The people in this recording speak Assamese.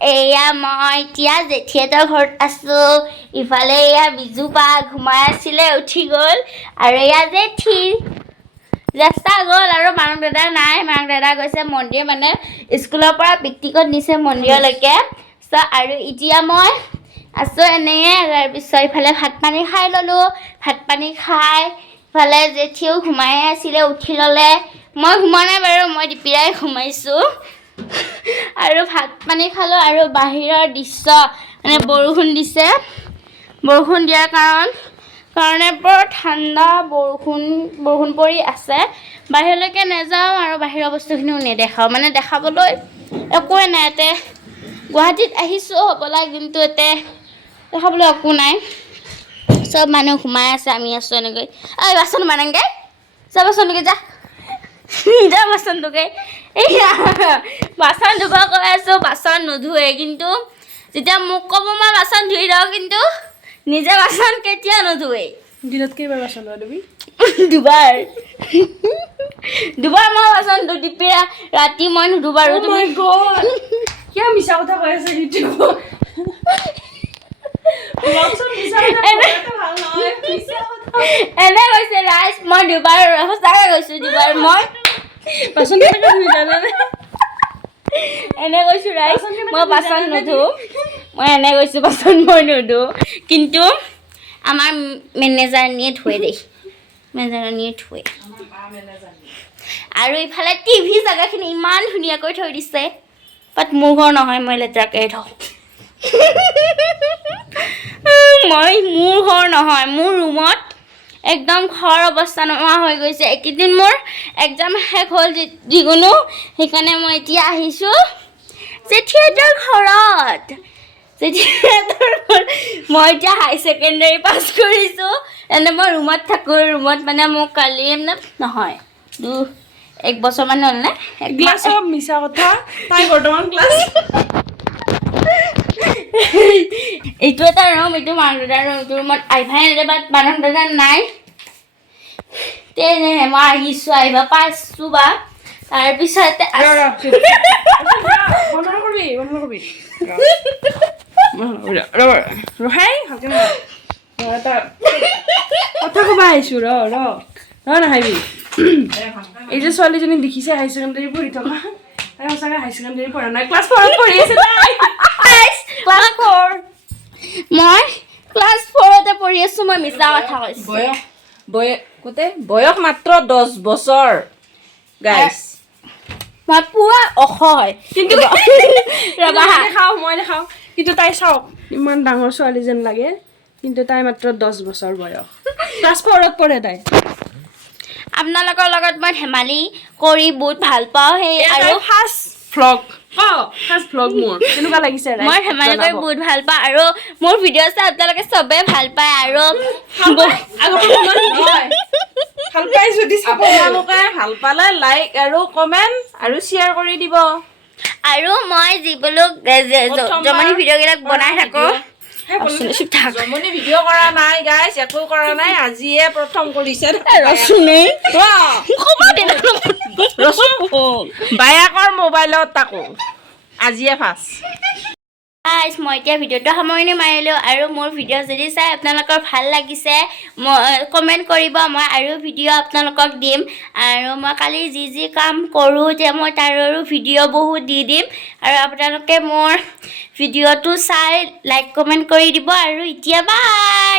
এয়া মই এতিয়া জেঠিহঁতৰ ঘৰত আছো ইফালে এয়া বিজু বা ঘুমাই আছিলে উঠি গ'ল আৰু এয়া জেঠি ৰাস্তা গ'ল আৰু মানক দাদা নাই মানক দাদা গৈছে মন্দিৰ মানে স্কুলৰ পৰা পিকনিকত নিছে মন্দিৰলৈকে আৰু এতিয়া মই আছো এনেয়ে তাৰপিছত ইফালে ভাত পানী খাই ল'লোঁ ভাত পানী খাই ইফালে জেঠিও ঘুমাই আছিলে উঠি ল'লে মই ঘুমোৱা নাই বাৰু মই দীপিৰাই ঘুমাইছোঁ আৰু ভাত পানী খালোঁ আৰু বাহিৰৰ দৃশ্য মানে বৰষুণ দিছে বৰষুণ দিয়াৰ কাৰণে বৰ ঠাণ্ডা বৰষুণ পৰি আছে বাহিৰলৈকে নাযাওঁ আৰু বাহিৰৰ বস্তুখিনিও নেদেখাওঁ মানে দেখাবলৈ একোৱে নাই ইয়াতে গুৱাহাটীত আহিছোঁ হ'বলা কিন্তু ইয়াতে দেখাবলৈ একো নাই চব মানুহ ঘুমাই আছে আমি আছোঁ এনেকৈ ঐ বাচন মানেংগে যা বাচনটোকে যা যা বাচনটোকে এইয়া বাচন ধুব কৈ আছোঁ বাচন নুধুৱে কিন্তু যেতিয়া মোক ক'ব মই বাচন ধুই দিওঁ কিন্তু নিজে বাচন কেতিয়া নুধুৱে দিনত কেইবাৰ বাচন ধোৱা তুমি দুবাৰ মই বাচন ধুই দীপিৰা ৰাতি মই নুধু বাৰু তুমি কিয় মিছা কথা কৈ আছে ইউটিউবত এনে কৈছে ৰাইজ মই দুবাৰ সঁচাকৈ কৈছোঁ দুবাৰ মই বাচন কেনেকৈ ধুই জানানে এনে কৈছোঁ ৰাইজ মই বাচন নুধু মই এনে কৈছোঁ বাচন মই নুধু কিন্তু আমাৰ মেনেজাৰনীয়ে ধুৱে দেই মেনেজাৰনীয়ে ধুৱে আৰু ইফালে টিভি জেগাখিনি ইমান ধুনীয়াকৈ থৈ দিছে বাট মোৰ ঘৰ নহয় মই লেতেৰাকৈ থওঁ মোৰ ঘৰ নহয় মোৰ ৰুমত একদম ঘৰ অৱস্থা নোহোৱা হৈ গৈছে এইকেইদিন মোৰ এক্সাম শেষ হ'ল যিকোনো সেইকাৰণে মই এতিয়া আহিছোঁ জেঠিহঁতৰ ঘৰত মই এতিয়া হাই ছেকেণ্ডেৰী পাছ কৰিছোঁ এনে মই ৰুমত থাকোঁ ৰুমত মানে মোক কালি নহয় 1 বছৰমান হ'ল নে চব মিছা কথা তাই বৰ্তমান ক্লাছ এইটো এটা ৰুম এইটো মানক দাদাৰ ৰুম এইটো ৰুমত আইভাই নাযায় বাট মানক দাদা নাই তেনে মই আহিছোঁ আহিব পাইছোঁ বা তাৰপিছতে কথা ক'ব আহিছোঁ ৰ নাহাৰিবি এই যে ছোৱালীজনী দেখিছে হাই ছেকেণ্ডেৰী পঢ়ি থকা তাই সঁচাকৈ হাই ছেকেণ্ডেৰী পঢ়া নাই ক্লাছ 4 পঢ়ি আছে ক্লাছ 4 মই ক্লাছ 4তে পঢ়ি আছোঁ মই মিছা কথা কৈছোঁ বয়স মাত্ৰ 10 বছৰ গাইছ মই পুৰা অসহায় কিন্তু মই দেখাওঁ কিন্তু তাই চাওক ইমান ডাঙৰ ছোৱালী যেন লাগে কিন্তু তাই মাত্ৰ 10 বছৰ বয়স ক্লাছ 4ত পঢ়ে তাই আপোনালোকৰ লগত মই ধেমালি কৰি বহুত ভাল পাওঁ সেই আৰু ফাৰ্ষ্ট ভ্লগ মোৰ কেনেকুৱা লাগিছে মই ধেমালি কৰি বহুত ভাল পাওঁ আৰু মোৰ ভিডিঅ' চাই আপোনালোকে চবেই ভাল পায় আৰু ভাল পাই যদি চাব আপোনালোকে ভাল পালে লাইক আৰু কমেণ্ট আৰু শ্বেয়াৰ কৰি দিব আৰু মই যিবিলাক জমনি ভিডিঅ'বিলাক বনাই থাকোঁ জমনি ভিডিঅ' কৰা নাই গাইছ একো কৰা নাই আজিয়ে প্ৰথম কৰিছে বায়েকৰ মোবাইলত তাকো আজিয়ে ফাৰ্ষ্ট মই এতিয়া ভিডিঅ'টো সামৰণি মাৰিলোঁ আৰু মোৰ ভিডিঅ' যদি চাই আপোনালোকৰ ভাল লাগিছে কমেণ্ট কৰিব মই আৰু ভিডিঅ' আপোনালোকক দিম আৰু মই কালি যি কাম কৰোঁ যে মই তাৰো ভিডিঅ' বহুত দি দিম আৰু আপোনালোকে মোৰ ভিডিঅ'টো চাই লাইক কমেণ্ট কৰি দিব আৰু এতিয়া বাই